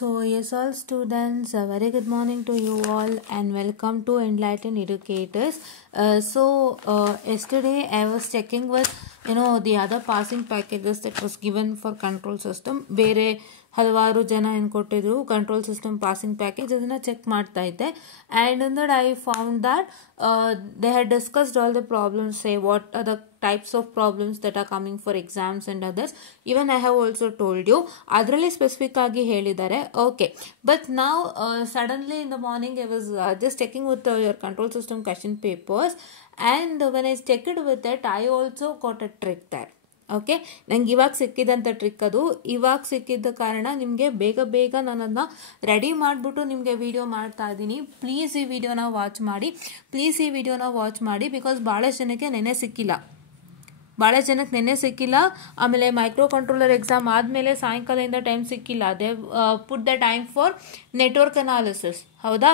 So, yes, all students, a very good morning to you all and welcome to Enlightened Educators. Yesterday I was checking with, the other passing packages that was given for control system. ಬೇರೆ ಹಲವಾರು ಜನ ಏನು ಕೊಟ್ಟಿದ್ರು control system passing package ಅದನ್ನ check ಮಾಡ್ತಾ ಇದ್ದೆ and in that I found that they had discussed all the problems, say what are the types of problems that are coming for exams and others. Even I have also told you ಅದರಲ್ಲಿ specific ಆಗಿ ಹೇಳಿದ್ದಾರೆ. Okay, but now suddenly in the morning I was just checking with your control system question papers, and when I checked with it I also got a trick there. Okay, ನಂಗೆ ಇವಾಗ ಸಿಕ್ಕಿದಂಥ trick ಅದು. ಇವಾಗ ಸಿಕ್ಕಿದ್ದ ಕಾರಣ ನಿಮಗೆ ಬೇಗ ನಾನು ಅದನ್ನ ready ಮಾಡಿಬಿಟ್ಟು ನಿಮಗೆ ವಿಡಿಯೋ ಮಾಡ್ತಾ ಇದ್ದೀನಿ. ಪ್ಲೀಸ್ ಈ ವಿಡಿಯೋನ ವಾಚ್ ಮಾಡಿ ಬಿಕಾಸ್ ಭಾಳಷ್ಟು ಜನಕ್ಕೆ ನೆನ್ನೆ ಸಿಕ್ಕಿಲ್ಲ. ಆಮೇಲೆ ಮೈಕ್ರೋ ಕಂಟ್ರೋಲರ್ ಎಕ್ಸಾಮ್ ಆದಮೇಲೆ ಸಾಯಂಕಾಲದಿಂದ ಟೈಮ್ ಸಿಕ್ಕಿಲ್ಲ. They put the time for network analysis. ಹೌದಾ,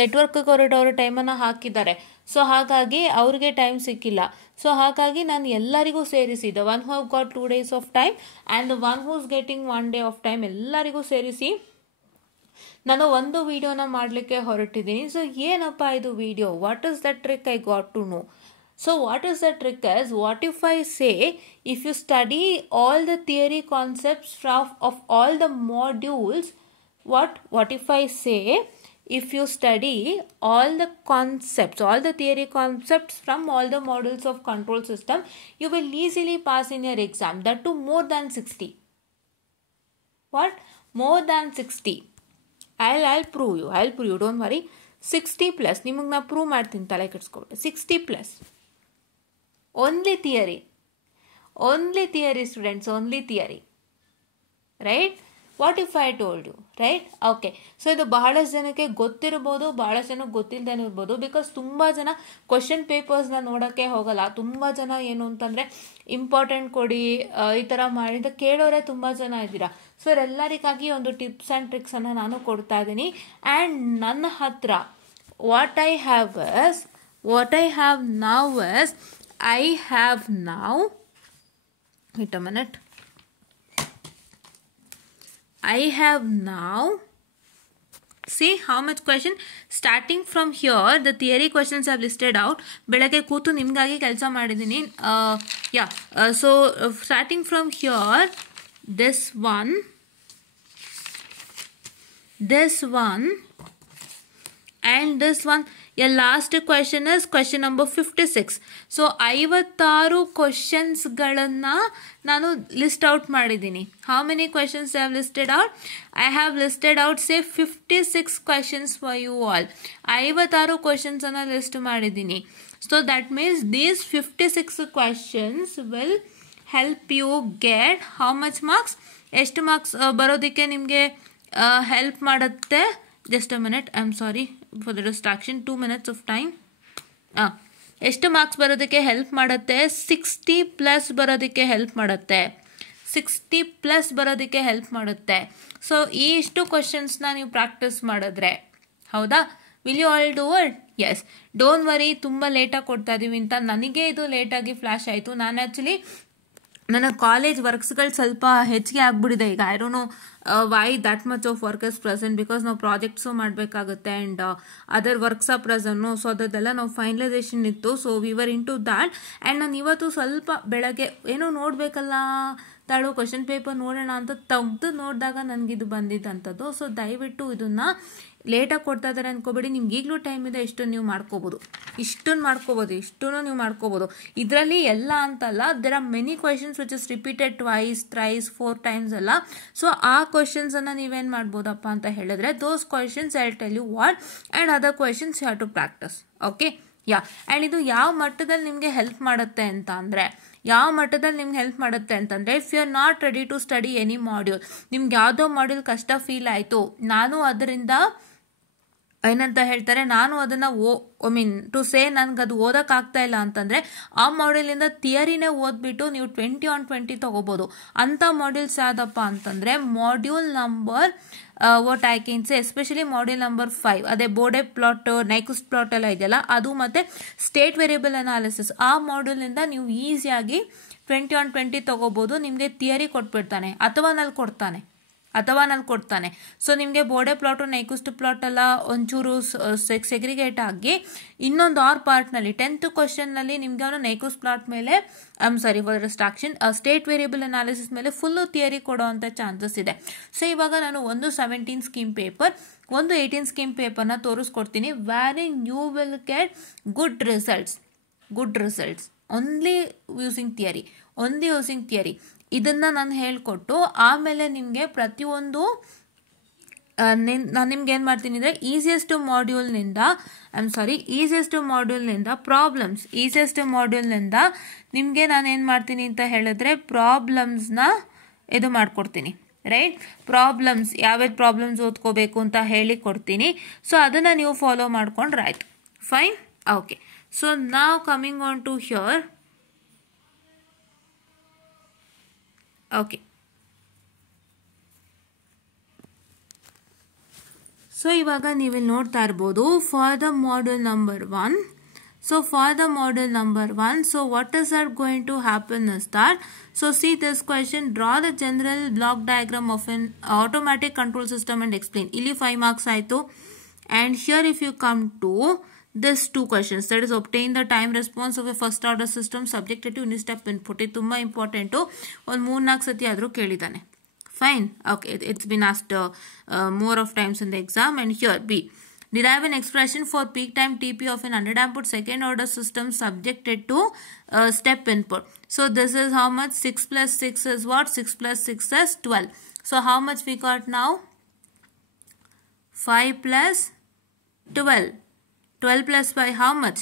ನೆಟ್ವರ್ಕ್ ಅವರು ಟೈಮನ್ನು ಹಾಕಿದ್ದಾರೆ. ಸೊ ಹಾಗಾಗಿ ಅವ್ರಿಗೆ ಟೈಮ್ ಸಿಕ್ಕಿಲ್ಲ. ಸೊ ಹಾಗಾಗಿ ನಾನು ಎಲ್ಲರಿಗೂ ಸೇರಿಸಿ the one who got 2 days off time and the one who's getting 1 day off time ಎಲ್ಲರಿಗೂ ಸೇರಿಸಿ ನಾನು ಒಂದು ವಿಡಿಯೋನ ಮಾಡಲಿಕ್ಕೆ ಹೊರಟಿದ್ದೀನಿ. ಸೊ ಏನಪ್ಪ ಇದು video, what is the trick I got to know. So what is the trick is, what if I say if you study all the theory concepts of all the modules, what if I say if you study all the theory concepts from all the modules of control system, you will easily pass in your exam, that too more than 60. What? More than 60. I'll prove you, don't worry. 60 plus ನಿಮಗೆ ನಾ prove ಮಾಡ್ತೀನಿ, ತಲೆ ಕೆಡಿಸ್ಕೊಬೇಡಿ. 60 plus only theory students, only theory, right? What if I told you, right? Okay, so ಇದು ಬಹಳಷ್ಟು ಜನಕ್ಕೆ ಗೊತ್ತಿರ್ಬೋದು, ಬಹಳಷ್ಟು ಜನಕ್ಕೆ ಗೊತ್ತಿಲ್ಲದೇನೆ ಇರ್ಬೋದು. ಬಿಕಾಸ್ ತುಂಬ ಜನ ಕ್ವಶನ್ ಪೇಪರ್ಸ್ನ ನೋಡೋಕ್ಕೆ ಹೋಗಲ್ಲ. ತುಂಬ ಜನ ಏನು ಅಂತಂದರೆ ಇಂಪಾರ್ಟೆಂಟ್ ಕೊಡಿ ಈ ಥರ ಮಾಡಿದ ಕೇಳೋರೆ ತುಂಬ ಜನ ಇದ್ದೀರಾ. ಸೊ ಎಲ್ಲರಿಗಾಗಿ ಒಂದು ಟಿಪ್ಸ್ ಆ್ಯಂಡ್ ಟ್ರಿಕ್ಸನ್ನು ನಾನು ಕೊಡ್ತಾ ಇದ್ದೀನಿ. ಆ್ಯಂಡ್ ನನ್ನ ಹತ್ರ what I have now wait a minute, I have now, see how much question starting from here. The theory questions I have listed out. ಬೆಳಗ್ಗೆ ಕೂತು ನಿಮಗಾಗಿ ಕೆಲಸ ಮಾಡಿದ್ದೀನಿ. So starting from here, this one and this one. Your last question is question number 56. So 56 questions ಗಳನ್ನ ನಾನು list out ಮಾಡಿದ್ದೀನಿ. How many questions I have listed out? I have listed out say 56 questions for you all. 56 questions ಅನ್ನ list ಮಾಡಿದ್ದೀನಿ. So that means these 56 questions will help you get how much marks? ಎಷ್ಟು marks ಬರೋದಕ್ಕೆ ನಿಮಗೆ help ಮಾಡುತ್ತೆ. Just a minute, I'm sorry for the distraction. 2 minutes of time. ಎಷ್ಟು marks ಬರೋದಕ್ಕೆ help ಮಾಡುತ್ತೆ? 60 plus ಬರೋದಕ್ಕೆ ಹೆಲ್ಪ್ ಮಾಡುತ್ತೆ. 60 ಪ್ಲಸ್ ಬರೋದಕ್ಕೆ ಹೆಲ್ಪ್ ಮಾಡುತ್ತೆ. ಸೊ ಈ ಇಷ್ಟು ಕ್ವಶನ್ಸ್ನ ನೀವು ಪ್ರಾಕ್ಟೀಸ್ ಮಾಡಿದ್ರೆ, ಹೌದಾ? Will you all do it? Yes, don't worry. ತುಂಬ ಲೇಟಾಗಿ ಕೊಡ್ತಾ ಇದ್ದೀವಿ ಅಂತ ನನಗೆ ಇದು ಲೇಟಾಗಿ ಫ್ಲ್ಯಾಶ್ ಆಯಿತು. ನಾನು ಆ್ಯಕ್ಚುಲಿ ನನ್ನ ಕಾಲೇಜ್ ವರ್ಕ್ಸ್ಗಳು ಸ್ವಲ್ಪ ಹೆಚ್ಚಿಗೆ ಆಗ್ಬಿಟ್ಟಿದೆ ಈಗ. I don't know why that much of work is present, because ನಾವು ಪ್ರಾಜೆಕ್ಟ್ಸು ಮಾಡಬೇಕಾಗುತ್ತೆ and other works are present. So ಅದೆಲ್ಲ ನಾವು ಫೈನಲೈಸೇಷನ್ ಇತ್ತು. So we were into that. And ನಾನು ಇವತ್ತು ಸ್ವಲ್ಪ ಬೆಳಗ್ಗೆ ಏನೋ ನೋಡಬೇಕಲ್ಲ, ತಾಳು ಕ್ವಶನ್ ಪೇಪರ್ ನೋಡೋಣ ಅಂತ ತೆಗೆದು ನೋಡಿದಾಗ ನನಗಿದು ಬಂದಿದ್ದಂಥದ್ದು. ಸೊ ದಯವಿಟ್ಟು ಇದನ್ನು ಲೇಟಾಗಿ ಕೊಡ್ತಾ ಇದ್ದಾರೆ ಅನ್ಕೋಬೇಡಿ. ನಿಮ್ಗೆ ಈಗಲೂ ಟೈಮ್ ಇದೆ, ಇಷ್ಟನ್ನು ನೀವು ಮಾಡ್ಕೋಬೋದು. ಇದರಲ್ಲಿ ಎಲ್ಲ ಅಂತಲ್ಲ, there are many questions which is repeated twice, thrice, 4 times ಅಲ್ಲ. ಸೊ ಆ ಕ್ವೆಶನ್ಸನ್ನು ನೀವೇನು ಮಾಡ್ಬೋದಪ್ಪ ಅಂತ ಹೇಳಿದ್ರೆ, those questions I tell you what and other questions you have to practice. Okay, and ಇದು ಯಾವ ಮಟ್ಟದಲ್ಲಿ ನಿಮಗೆ ಹೆಲ್ಪ್ ಮಾಡುತ್ತೆ ಅಂತ ಅಂದರೆ, if you are not ready to study any module, ನಿಮ್ಗೆ ಯಾವುದೋ ಮಾಡ್ಯೂಲ್ ಕಷ್ಟ ಫೀಲ್ ಆಯಿತು, ನಾನು ಅದರಿಂದ ಏನಂತ ಹೇಳ್ತಾರೆ, ನಾನು ಅದನ್ನು ಟು ಸೇ ನನಗದು ಓದೋಕ್ಕಾಗ್ತಾ ಇಲ್ಲ ಅಂತಂದರೆ ಆ ಮಾಡ್ಯೂಲಿಂದ ಥಿಯರಿನೇ ಓದ್ಬಿಟ್ಟು ನೀವು 20 on 20 ತೊಗೋಬೋದು. ಅಂಥ ಮಾಡ್ಯೂಲ್ಸ್ ಯಾವುದಪ್ಪ ಅಂತಂದರೆ module number what I can say especially module number 5, ಅದೇ ಬೋಡೆ ಪ್ಲಾಟ್, ನೈಕ್ವಿಸ್ಟ್ ಪ್ಲಾಟ್ ಎಲ್ಲ ಇದೆಯಲ್ಲ ಅದು, ಮತ್ತು ಸ್ಟೇಟ್ ವೇರಿಯಬಲ್ ಅನಾಲಿಸಿಸ್. ಆ ಮಾಡ್ಯೂಲಿಂದ ನೀವು ಈಸಿಯಾಗಿ 20 on 20 ತೊಗೋಬೋದು. ನಿಮಗೆ ಥಿಯರಿ ಕೊಟ್ಬಿಡ್ತಾನೆ ಅಥವಾ ನಲ್ಲಿ ಕೊಡ್ತಾನೆ. ಅಥವಾ ನಾನು ಕೊಡ್ತಾನೆ. ಸೊ ನಿಮಗೆ ಬೋರ್ಡೆ ಪ್ಲಾಟು ನೈಕ್ವಿಸ್ಟ್ ಪ್ಲಾಟ್ ಎಲ್ಲ ಒಂಚೂರು ಸೆಗ್ರಿಗೇಟ್ ಆಗಿ ಇನ್ನೊಂದು ಪಾರ್ಟ್ನಲ್ಲಿ 10th ಕ್ವಶನ್ನಲ್ಲಿ ನಿಮಗೆ ಅವನು ನೈಕ್ವಿಸ್ಟ್ ಪ್ಲಾಟ್ ಮೇಲೆ ರಿಸ್ಟ್ರಾಕ್ಷನ್ ಸ್ಟೇಟ್ ವೇರಿಯಬಲ್ ಅನಾಲಿಸಿಸ್ ಮೇಲೆ ಫುಲ್ಲು ಥಿಯರಿ ಕೊಡೋವಂಥ ಚಾನ್ಸಸ್ ಇದೆ. ಸೊ ಇವಾಗ ನಾನು ಒಂದು 17 ಸ್ಕೀಮ್ ಪೇಪರ್ ಒಂದು 18 ಸ್ಕೀಮ್ ಪೇಪರ್ನ ತೋರಿಸ್ಕೊಡ್ತೀನಿ. Varying you will get good results only using theory. ಇದನ್ನು ನಾನು ಹೇಳ್ಕೊಟ್ಟು ಆಮೇಲೆ ನಿಮಗೆ ಪ್ರತಿಯೊಂದು ನಾನು ನಿಮ್ಗೆ ಏನು ಮಾಡ್ತೀನಿ ಅಂದರೆ ಈಸಿಯೆಸ್ಟ್ ಮಾಡ್ಯೂಲ್ನಿಂದ ನಿಮಗೆ ನಾನು ಏನು ಮಾಡ್ತೀನಿ ಅಂತ ಹೇಳಿದ್ರೆ ಪ್ರಾಬ್ಲಮ್ಸ್ನ ಇದು ಮಾಡ್ಕೊಡ್ತೀನಿ. ರೈಟ್, ಪ್ರಾಬ್ಲಮ್ಸ್ ಯಾವ್ಯಾವ ಪ್ರಾಬ್ಲಮ್ಸ್ ಓದ್ಕೋಬೇಕು ಅಂತ ಹೇಳಿ ಕೊಡ್ತೀನಿ. ಸೊ ಅದನ್ನು ನೀವು ಫಾಲೋ ಮಾಡ್ಕೊಂಡ್ರೆ ಆಯಿತು. Fine, okay. ಸೊ ನಾವ್ coming on to here. Okay, so ಇವಾಗ ನೀವು ನೋಡ್ತಾ ಇರ್ಬೋದು for the module number 1. So for the module number 1, so what is that going to happen is that, so see this question, draw the general block diagram of an automatic control system and explain. Illi 5 marks aaytu. And here if you come to this 2 questions, that is obtain the time response of a first order system subjected to unit step input. It tumba important. ಒಂದು 3-4 ಸತಿ ಆದರೂ ಕೇಳಿದಾನೆ. Fine, okay, it's been asked more of times in the exam. And here B, derive an expression for peak time TP of an 100 ampere second order system subjected to step input. So this is how much? 6 plus 6 is what? 6 plus 6 is 12. So how much we got now? 5 plus 12. 12 plus 5 how much?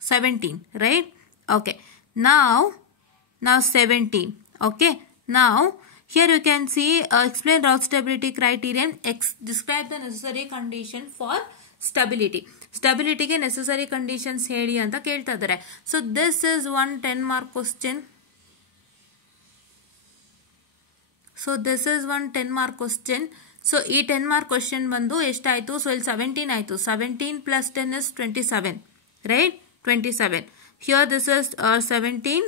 17, right? Okay. Now 17. Okay. Now here you can see explain route stability criterion, describe the necessary condition for stability. Stability ಗೆ necessary conditions ಹೇಳಿ ಅಂತ ಕೇಳ್ತಾ ಇದ್ದಾರೆ. So this is one 10 mark question. So ಈ 10 mark question ಬಂದು ಎಷ್ಟಾಯ್ತು? So ಇಲ್ಲಿ 17 ಆಯ್ತು. 17 plus 10 is 27, right? 27. Here this is 17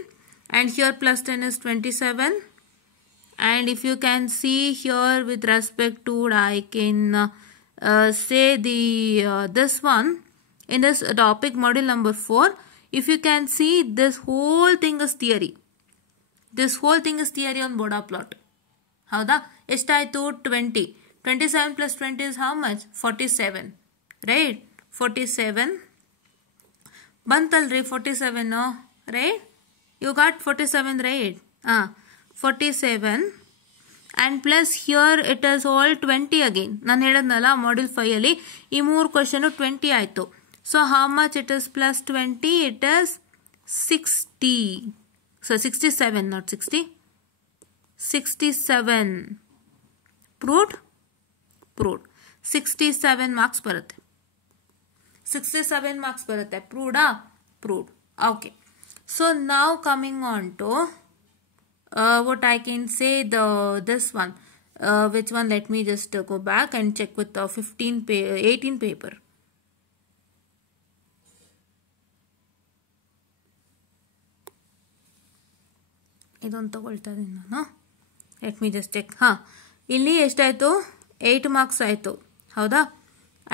and here plus 10 is 27. And if you can see here with respect to, I can say this one in this topic module number 4. If you can see, this whole thing is theory. On Boda plot. Howda? Eshtayitu 20. 27 plus 20 is how much? 47. Right? 47. Bantalri 47, no? Right? You got 47, right? 47 and plus here it is all 20 again. ನಾನು ಹೇಳಿದ್ನಲ್ಲ module 5 ಅಲ್ಲಿ ಈ 3 question 20 ಆಯ್ತು. So how much it is plus 20? It is 60. So 67, not 60. 67. Proved. 67 marks ಬರುತ್ತೆ. 67 marks ಬರುತ್ತೆ. Proved. Okay. So now coming on to what I can say, this one, which one? Let me just go back and check with the 18 paper. ಇದೊಂದು ತಗೊಳ್ತಾ ಇದ್ದೀನಿ ನಾನು. Let me just check. ಇಲ್ಲಿ ಎಷ್ಟಾಯಿತು? 8 marks ಆಯಿತು. ಹೌದಾ?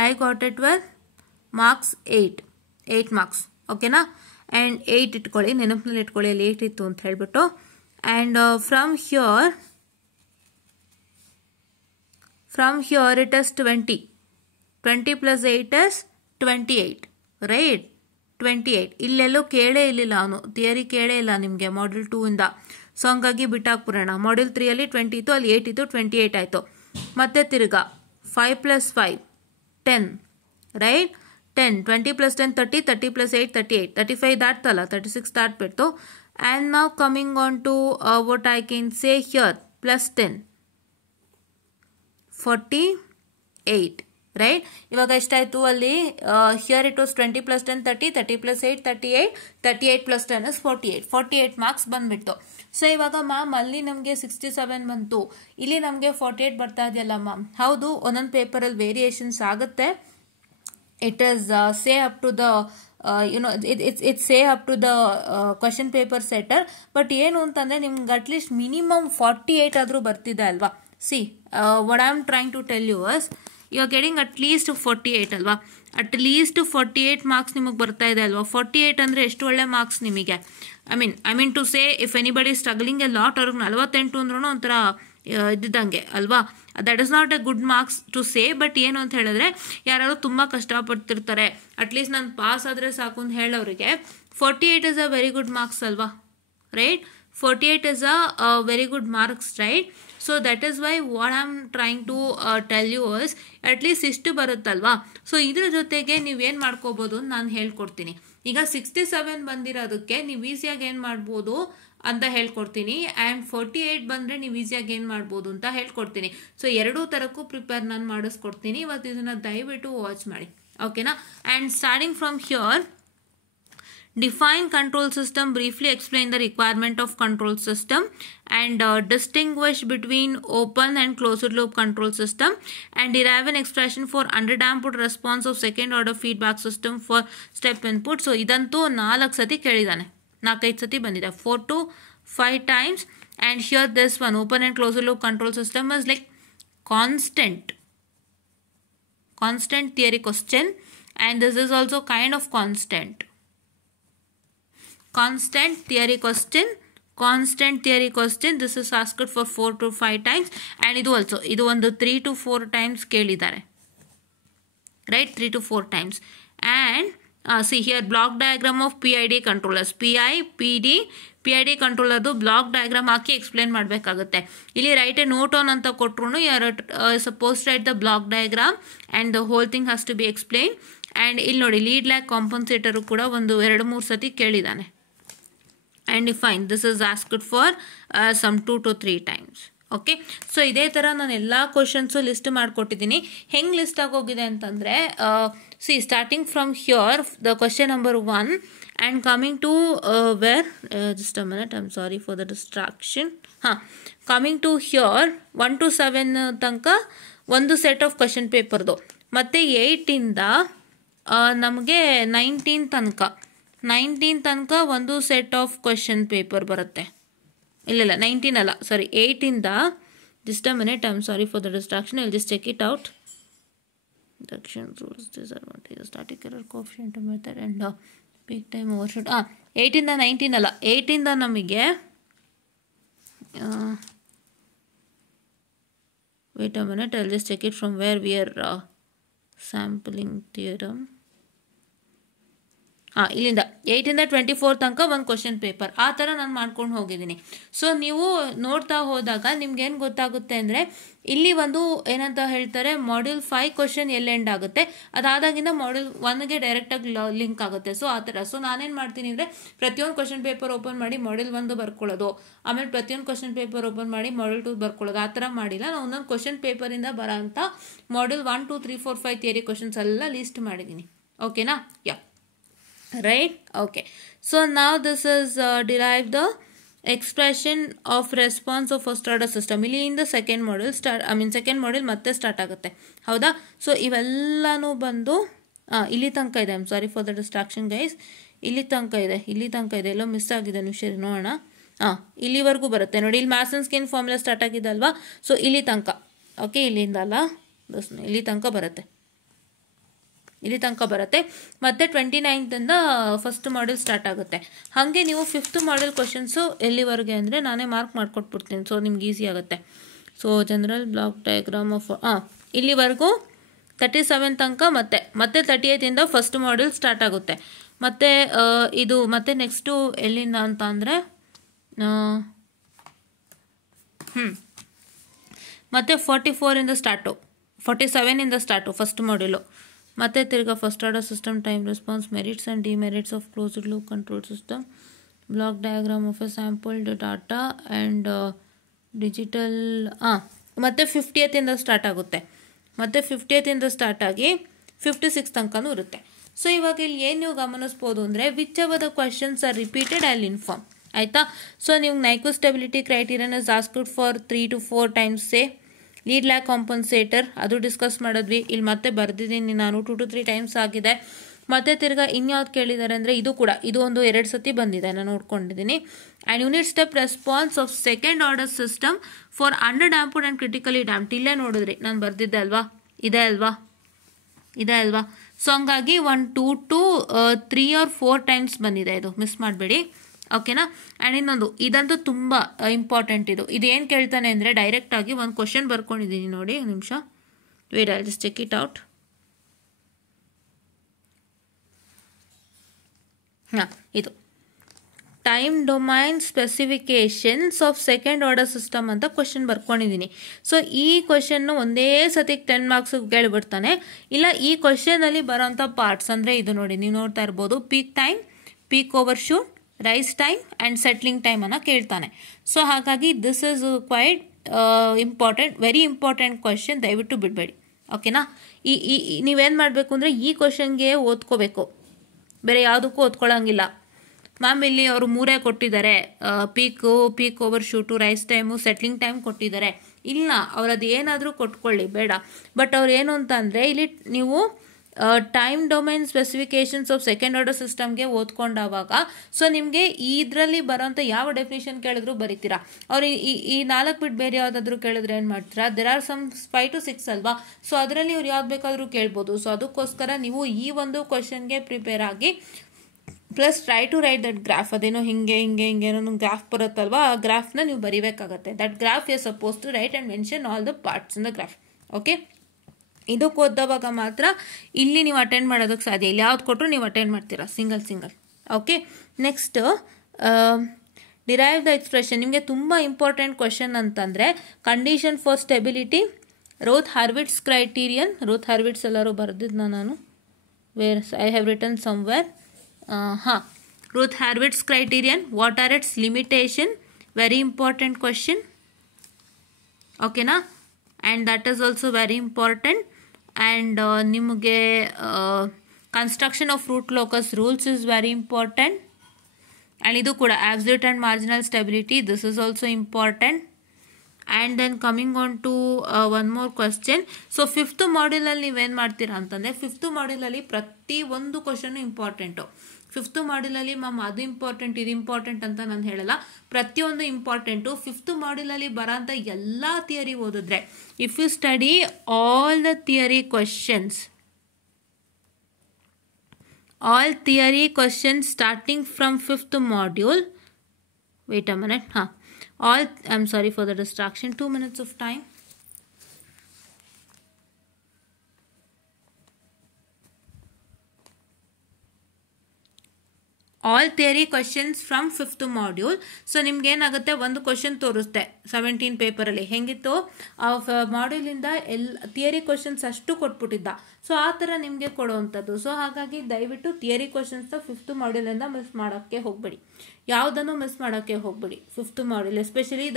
I got it 12 marks 8 marks. ಓಕೆನಾ? And 8 ಇಟ್ಕೊಳ್ಳಿ, ನೆನಪಿನಲ್ಲಿ ಇಟ್ಕೊಳ್ಳಿ, ಅಲ್ಲಿ 8 ಇತ್ತು ಅಂತ ಹೇಳ್ಬಿಟ್ಟು. And from here it is 20. 20 plus 8 is 28, right? 28. ಇಲ್ಲೆಲ್ಲೂ ಕೇಳೇ ಇರಲಿಲ್ಲ, ಅವನು ಥಿಯರಿ ಕೇಳೇ ಇಲ್ಲ ನಿಮಗೆ ಮಾಡ್ಯೂಲ್ 2 ಇಂದ. ಸೊ ಹಂಗಾಗಿ ಬಿಟ್ಟಾಕ್ಬಿಡೋಣ. ಮಾಡ್ಯೂಲ್ 3 ಅಲ್ಲಿ 20 ಇತ್ತು, ಅಲ್ಲಿ 8 ಇತ್ತು, 28 ಆಯಿತು. ಮತ್ತೆ ತಿರ್ಗಾ 5 plus 5 10, right? 10. 20 plus 10 30, 30 plus 8 38, 35 ದಾಟ್ತಲ್ಲ, 36 ದಾಟ್ಬಿಡ್ತು. And now coming on to what I can say here, plus 10, 48, right? ಇವಾಗ ಎಷ್ಟಾಯ್ತು ಅಲ್ಲಿ? Here it was 20 plus 10 30, 30 plus 8 38, 38 plus 10 is 48 marks ಬಂದ್ಬಿಟ್ಟು. ಸೊ ಇವಾಗ ಮ್ಯಾಮ್ ಅಲ್ಲಿ ನಮಗೆ 67 ಬಂತು, ಇಲ್ಲಿ ನಮಗೆ 48 ಬರ್ತಾ ಇದೆಯಲ್ಲ ಮ್ಯಾಮ್. ಹೌದು, ಒಂದೊಂದು ಪೇಪರಲ್ಲಿ ವೇರಿಯೇಷನ್ಸ್ ಆಗುತ್ತೆ. It is say up to the it's say up to the question paper setter. But ಏನು ಅಂತಂದರೆ ನಿಮ್ಗೆ ಅಟ್ಲೀಸ್ಟ್ ಮಿನಿಮಮ್ 48 ಆದರೂ ಬರ್ತಿದೆ ಅಲ್ವಾ. See what I am trying to tell you was you are getting at least 48 ಅಲ್ವಾ. At least 48 marks ನಿಮಗೆ ಬರ್ತಾ ಇದೆ ಅಲ್ವಾ. 48 ಅಂದರೆ ಎಷ್ಟು ಒಳ್ಳೆ ಮಾರ್ಕ್ಸ್ ನಿಮಗೆ. I mean to say if anybody struggling a lot, ಅವ್ರಿಗೆ 48 ಅಂದ್ರೂ ಒಂಥರ ಇದ್ದಂಗೆ ಅಲ್ವಾ. That is not a good marks to say. But ಏನು ಅಂತ ಹೇಳಿದ್ರೆ ಯಾರು ತುಂಬ ಕಷ್ಟಪಡ್ತಿರ್ತಾರೆ, ಅಟ್ಲೀಸ್ಟ್ ನಾನು ಪಾಸ್ ಆದರೆ ಸಾಕು ಅಂತ ಹೇಳೋರಿಗೆ 48 is a very good marks ಅಲ್ವಾ, right. 48 is a very good marks, right? So that is why what I am trying to tell you is at least ಇಷ್ಟು ಬರುತ್ತಲ್ವಾ. ಸೊ ಇದ್ರ ಜೊತೆಗೆ ನೀವೇನು ಮಾಡ್ಕೋಬೋದು ನಾನು ಹೇಳ್ಕೊಡ್ತೀನಿ. ಈಗ 67 ಬಂದಿರೋದಕ್ಕೆ ನೀವು ಈಸಿಯಾಗಿ ಏನು ಮಾಡ್ಬೋದು ಅಂತ ಹೇಳ್ಕೊಡ್ತೀನಿ. ಆ್ಯಂಡ್ 48 ಬಂದರೆ ನೀವು ಈಸಿಯಾಗಿ ಏನು ಮಾಡ್ಬೋದು ಅಂತ ಹೇಳ್ಕೊಡ್ತೀನಿ. ಸೊ ಎರಡೂ ಥರಕ್ಕೂ ಪ್ರಿಪೇರ್ ನಾನು ಮಾಡಿಸ್ಕೊಡ್ತೀನಿ. ಇವತ್ತು ಇದನ್ನು ದಯವಿಟ್ಟು ವಾಚ್ ಮಾಡಿ, ಓಕೆನಾ. And starting from here, define control system, briefly explain the requirement of control system, and distinguish between open and closed loop control system, and derive an expression for underdamped response of second order feedback system for step input. So idantu 4 sati kelidane, 4-5 sati bandide, 4 to 5 times. And here this one, open and closed loop control system, is like constant theory question, and this is also kind of constant theory question. This is asked for 4 to 5 times, and ಇದು ಒಂದು 3 to 4 times ಕೇಳಿದ್ದಾರೆ, right? 3 to 4 times. And see here, block diagram of PID controllers, PID ಕಂಟ್ರೋಲರ್ದು block diagram ಹಾಕಿ explain ಮಾಡಬೇಕಾಗುತ್ತೆ. ಇಲ್ಲಿ write a note on ಅಂತ ಕೊಟ್ಟರು ಯಾರು suppose write the block diagram and the whole thing has to be explain. And ಇಲ್ಲಿ ನೋಡಿ, lead lag compensator ಕೂಡ ಒಂದು 2-3 ಸತಿ ಕೇಳಿದ್ದಾನೆ. And fine, this is asked for some 2 to 3 times. Okay, so ಇದೇ ಥರ ನಾನು ಎಲ್ಲ ಕ್ವಶನ್ಸು ಲಿಸ್ಟ್ ಮಾಡಿಕೊಟ್ಟಿದ್ದೀನಿ. ಹೆಂಗೆ ಲಿಸ್ಟ್ ಆಗೋಗಿದೆ ಅಂತಂದರೆ, see starting from here the question number 1 and coming to where just a minute, I am sorry for the distraction. Coming to here 1 to 7 ತನಕ ಒಂದು set of question ಪೇಪರ್ದು, ಮತ್ತು 8ಇಂದ ನಮಗೆ 19 ತನಕ ಒಂದು ಸೆಟ್ ಆಫ್ ಕ್ವಶನ್ ಪೇಪರ್ ಬರುತ್ತೆ. ಇಲ್ಲ 19 ಅಲ್ಲ, ಸಾರಿ 8ಇಂದ, just a minute, I am sorry for the distraction, I will just check it out. Induction rules, disadvantages, static error coefficient method and peak time overshoot. 8ಇಂದ 19 ಅಲ್ಲ, 8ಇಂದ ನಮಗೆ wait a minute, I will just check it from where we are sampling theorem. ಇಲ್ಲಿಂದ 8ಇಂದ 24 ತನಕ ಒಂದು question paper, ಆ ಥರ ನಾನು ಮಾಡ್ಕೊಂಡು ಹೋಗಿದ್ದೀನಿ. ಸೊ ನೀವು ನೋಡ್ತಾ ಹೋದಾಗ ನಿಮ್ಗೇನು ಗೊತ್ತಾಗುತ್ತೆ ಅಂದರೆ, ಇಲ್ಲಿ ಒಂದು ಏನಂತ ಹೇಳ್ತಾರೆ, ಮಾಡ್ಯೂಲ್ 5 ಕ್ವಶನ್ ಎಲ್ಲಿ ಎಂಡ್ ಆಗುತ್ತೆ, ಅದಾದಾಗಿಂದ ಮಾಡ್ಯೂಲ್ 1ಗೆ ಡೈರೆಕ್ಟಾಗಿ ಲಿಂಕ್ ಆಗುತ್ತೆ. ಸೊ ಆ ಥರ. ಸೊ ನಾನೇನು ಮಾಡ್ತೀನಿ ಅಂದರೆ, ಪ್ರತಿಯೊಂದು ಕ್ವಶನ್ ಪೇಪರ್ ಓಪನ್ ಮಾಡಿ ಮಾಡ್ಯೂಲ್ 1 ಬರ್ಕೊಳ್ಳೋದು, ಆಮೇಲೆ ಪ್ರತಿಯೊಂದು ಕ್ವಶನ್ ಪೇಪರ್ ಓಪನ್ ಮಾಡಿ ಮಾಡ್ಯೂಲ್ 2 ಬರ್ಕೊಳ್ಳೋದು, ಆ ಥರ ಮಾಡಿಲ್ಲ. ನಾನು ಒಂದೊಂದು ಕ್ವಶನ್ ಪೇಪರಿಂದ ಬರೋ ಅಂಥ ಮಾಡ್ಯೂಲ್ 1, 2, 3, 4, 5 ಥಿಯರಿ ಕ್ವಶನ್ಸ್ ಎಲ್ಲ ಲಿಸ್ಟ್ ಮಾಡಿದ್ದೀನಿ. ಓಕೆನಾ? ಯಾ, right? Okay, so now this is derived the expression of response of first order system. ಇಲ್ಲಿ ಇಂದ ಸೆಕೆಂಡ್ ಮಾಡ್ಯೂಲ್ ಮತ್ತೆ ಸ್ಟಾರ್ಟ್ ಆಗುತ್ತೆ, ಹೌದಾ? ಸೊ ಇವೆಲ್ಲನೂ ಬಂದು ಇಲ್ಲಿ ತನಕ ಇದೆ. I am sorry for the distraction guys. ಇಲ್ಲಿ ತನಕ ಇದೆ, ಎಲ್ಲೋ ಮಿಸ್ ಆಗಿದೆ, ನಿಮಿಷರಿ ನೋಡೋಣ. ಇಲ್ಲಿವರೆಗೂ ಬರುತ್ತೆ ನೋಡಿ. ಇಲ್ಲಿ maths and skin formula start ಆಗಿದ್ದಲ್ವಾ, ಸೊ ಇಲ್ಲಿ ತನಕ. ಓಕೆ, ಇಲ್ಲಿಂದ ಅಲ್ಲ, ಇಲ್ಲಿ ತನಕ ಬರುತ್ತೆ. ಮತ್ತು 29ಇಂದ ಫಸ್ಟ್ ಮಾಡ್ಯೂಲ್ ಸ್ಟಾರ್ಟ್ ಆಗುತ್ತೆ. ಹಾಗೆ ನೀವು 5th ಮಾಡ್ಯೂಲ್ ಕ್ವಶನ್ಸು ಎಲ್ಲಿವರೆಗೆ ಅಂದರೆ ನಾನೇ ಮಾರ್ಕ್ ಮಾಡಿಕೊಟ್ಬಿಡ್ತೀನಿ, ಸೊ ನಿಮ್ಗೆ ಈಸಿ ಆಗುತ್ತೆ. So general block diagram of ಇಲ್ಲಿವರೆಗೂ 37 ತನಕ, ಮತ್ತೆ 38ಇಂದ ಫಸ್ಟ್ ಮಾಡ್ಯೂಲ್ ಸ್ಟಾರ್ಟ್ ಆಗುತ್ತೆ. ಮತ್ತು ಇದು ಮತ್ತೆ ನೆಕ್ಸ್ಟು ಎಲ್ಲಿಂದ ಅಂತ ಅಂದರೆ ಮತ್ತು 44ಇಂದ ಸ್ಟಾರ್ಟು, 47ಇಂದ ಸ್ಟಾರ್ಟು ಫಸ್ಟ್ ಮಾಡ್ಯೂಲು. ಮತ್ತೆ ತಿರ್ಗಾ first order system, time response, merits and demerits of closed loop control system, block diagram of a sampled data and digital. ಮತ್ತು 50th ಸ್ಟಾರ್ಟ್ ಆಗುತ್ತೆ. ಮತ್ತು 50th ಸ್ಟಾರ್ಟ್ ಆಗಿ 56 ತನಕನೂ ಇರುತ್ತೆ. ಸೊ ಇವಾಗ ಇಲ್ಲಿ ಏನು ನೀವು ಗಮನಿಸ್ಬೋದು ಅಂದರೆ, whichever the questions are repeated I will inform, ಆಯಿತಾ? ಸೊ ನೀವು Nyquist stability criterion is asked for 3 to 4 times. Say lead lag compensator ಅದು ಡಿಸ್ಕಸ್ ಮಾಡಿದ್ವಿ. ಇಲ್ಲಿ ಮತ್ತೆ ಬರೆದಿದ್ದೀನಿ ನಾನು, 2 to 3 times ಆಗಿದೆ. ಮತ್ತೆ ತಿರ್ಗಾ ಇನ್ಯಾವ್ದು ಕೇಳಿದ್ದಾರೆ ಅಂದರೆ ಇದು ಕೂಡ ಇದು ಒಂದು 2 ಸತಿ ಬಂದಿದೆ, ನಾನು ನೋಡ್ಕೊಂಡಿದ್ದೀನಿ. And unit step response of second order system for under damped and critically damped. ಇಲ್ಲೇ ನೋಡಿದ್ರಿ ನಾನು ಬರ್ದಿದ್ದೆ ಅಲ್ವಾ, ಇದೆ ಅಲ್ವಾ. ಸೊ ಹಂಗಾಗಿ 1 2 to 3 or 4 ಟೈಮ್ಸ್ ಬಂದಿದೆ, ಇದು ಮಿಸ್ ಮಾಡಬೇಡಿ, ಓಕೆನಾ. ಆ್ಯಂಡ್ ಇನ್ನೊಂದು ಇದಂತೂ ತುಂಬ ಇಂಪಾರ್ಟೆಂಟ್. ಇದು ಏನು ಕೇಳ್ತಾನೆ ಅಂದರೆ ಡೈರೆಕ್ಟಾಗಿ ಒಂದು ಕ್ವಶನ್ ಬರ್ಕೊಂಡಿದ್ದೀನಿ ನೋಡಿ, ಒಂದು ನಿಮಿಷ wait, I just check it out. ಇದು time domain specifications of second order system ಅಂತ ಕ್ವಶನ್ ಬರ್ಕೊಂಡಿದ್ದೀನಿ. ಸೊ ಈ ಕ್ವಶನ್ನು ಒಂದೇ ಸತಿಗೆ 10 ಮಾರ್ಕ್ಸ್ ಕೇಳಿಬಿಡ್ತಾನೆ. ಇಲ್ಲ ಈ ಕ್ವಶನಲ್ಲಿ ಬರೋಂಥ ಪಾರ್ಟ್ಸ್ ಅಂದರೆ ಇದು ನೋಡಿ, ನೀವು ನೋಡ್ತಾ ಇರ್ಬೋದು, peak time, peak overshoot, rise time and settling ಟೈಮನ್ನು ಕೇಳ್ತಾನೆ. ಸೊ ಹಾಗಾಗಿ this is quite important, very important question, ದಯವಿಟ್ಟು ಬಿಡಬೇಡಿ, ಓಕೆನಾ. ನೀವೇನು ಮಾಡಬೇಕು ಅಂದರೆ ಈ ಕ್ವಶನ್ಗೆ ಓದ್ಕೋಬೇಕು, ಬೇರೆ ಯಾವುದಕ್ಕೂ ಓದ್ಕೊಳ್ಳೋಂಗಿಲ್ಲ. ಮ್ಯಾಮ್ ಇಲ್ಲಿ ಅವರು 3 ಕೊಟ್ಟಿದ್ದಾರೆ, peak overshoot, rise time, settling time ಕೊಟ್ಟಿದ್ದಾರೆ. ಇಲ್ಲ, ಅವ್ರದ್ದು ಏನಾದರೂ ಕೊಟ್ಕೊಳ್ಳಿ, ಬೇಡ. ಬಟ್ ಅವ್ರು ಏನು ಅಂತ ಅಂದರೆ ಇಲ್ಲಿ ನೀವು time domain specifications of second order ಸಿಸ್ಟಮ್ಗೆ ಓದ್ಕೊಂಡಾವಾಗ ಸೊ ನಿಮಗೆ ಇದರಲ್ಲಿ ಬರೋಂಥ ಯಾವ ಡೆಫಿನೇಷನ್ ಕೇಳಿದ್ರು ಬರೀತೀರಾ. ಅವ್ರು ಈ 4 ಬಿಟ್ಟು ಬೇರೆ ಯಾವುದಾದ್ರೂ ಕೇಳಿದ್ರೆ ಏನು ಮಾಡ್ತೀರಾ, ದೆರ್ ಆರ್ ಸಮ್ 5 to 6 ಅಲ್ವಾ. ಸೊ ಅದರಲ್ಲಿ ಅವ್ರು ಯಾವ್ದು ಬೇಕಾದರೂ ಕೇಳ್ಬೋದು. ಸೊ ಅದಕ್ಕೋಸ್ಕರ ನೀವು ಈ ಒಂದು ಕ್ವಶನ್ಗೆ ಪ್ರಿಪೇರ್ ಆಗಿ, plus try to write that graph. ಅದೇನೋ ಹಿಂಗೆ ಏನೋ ಗ್ರಾಫ್ ಬರುತ್ತಲ್ವಾ, ಆ ಗ್ರಾಫ್ನ ನೀವು ಬರೀಬೇಕಾಗತ್ತೆ. That graph you suppose to write and mention all the parts in the graph, okay. ಇದಕ್ಕೆ ಓದೋವಾಗ ಮಾತ್ರ ಇಲ್ಲಿ ನೀವು ಅಟೆಂಡ್ ಮಾಡೋದಕ್ಕೆ ಸಾಧ್ಯ. ಇಲ್ಲಿ ಯಾವ್ದು ಕೊಟ್ಟರು ನೀವು ಅಟೆಂಡ್ ಮಾಡ್ತೀರಾ, single, okay. Next derive the expression. ನಿಮಗೆ ತುಂಬ ಇಂಪಾರ್ಟೆಂಟ್ ಕ್ವಶನ್ ಅಂತಂದರೆ condition for stability, Routh Hurwitz criterion. Routh Hurwitz ಎಲ್ಲರೂ ಬರೆದಿದ್ನ ನಾನು, where I have written somewhere. Routh Hurwitz criterion, what are its limitation, very important question, ಓಕೆನಾ. And that is also very important. And ನಿಮಗೆ construction of root locus rules is very important. And ಇದು ಕೂಡ absolute and marginal stability, this is also important. And then coming on to one more question. So 5th ಮಾಡ್ಯೂಲಲ್ಲಿ ನೀವೇನು ಮಾಡ್ತೀರಾ ಅಂತಂದರೆ, 5th ಮಾಡ್ಯೂಲಲ್ಲಿ ಪ್ರತಿ ಒಂದು ಕ್ವಶನು ಇಂಪಾರ್ಟೆಂಟು. 5th ಮಾಡ್ಯೂಲಲ್ಲಿ ಮ್ಯಾಮ್ ಅದು ಇಂಪಾರ್ಟೆಂಟ್, ಇದು ಇಂಪಾರ್ಟೆಂಟ್ ಅಂತ ನಾನು ಹೇಳಲ್ಲ, ಪ್ರತಿಯೊಂದು ಇಂಪಾರ್ಟೆಂಟು. 5th ಮಾಡ್ಯೂಲಲ್ಲಿ ಬರೋಂಥ ಎಲ್ಲ ಥಿಯರಿ ಓದಿದ್ರೆ, if you study all the theory questions, all theory questions starting from 5th module, wait a minute, all, I'm sorry for the distraction, 2 minutes of time. All theory questions from 5th module. So ನಿಮ್ಗೆ ಏನಾಗುತ್ತೆ, ಒಂದು question ತೋರಿಸುತ್ತೆ 17 ಪೇಪರಲ್ಲಿ. ಹೆಂಗಿತ್ತು ಆ ಮಾಡ್ಯೂಲಿಂದ theory questions ಅಷ್ಟು ಕೊಟ್ಬಿಟ್ಟಿದ್ದ. So ಆ ಥರ ನಿಮಗೆ ಕೊಡುವಂಥದ್ದು. ಸೊ ಹಾಗಾಗಿ ದಯವಿಟ್ಟು ಥಿಯರಿ ಕ್ವಶನ್ಸ್ನ 5th ಮಾಡ್ಯೂಲಿಂದ ಮಿಸ್ ಮಾಡೋಕ್ಕೆ ಹೋಗಬೇಡಿ, ಯಾವುದನ್ನು ಮಿಸ್ ಮಾಡೋಕ್ಕೆ ಹೋಗಬೇಡಿ. 5th module especially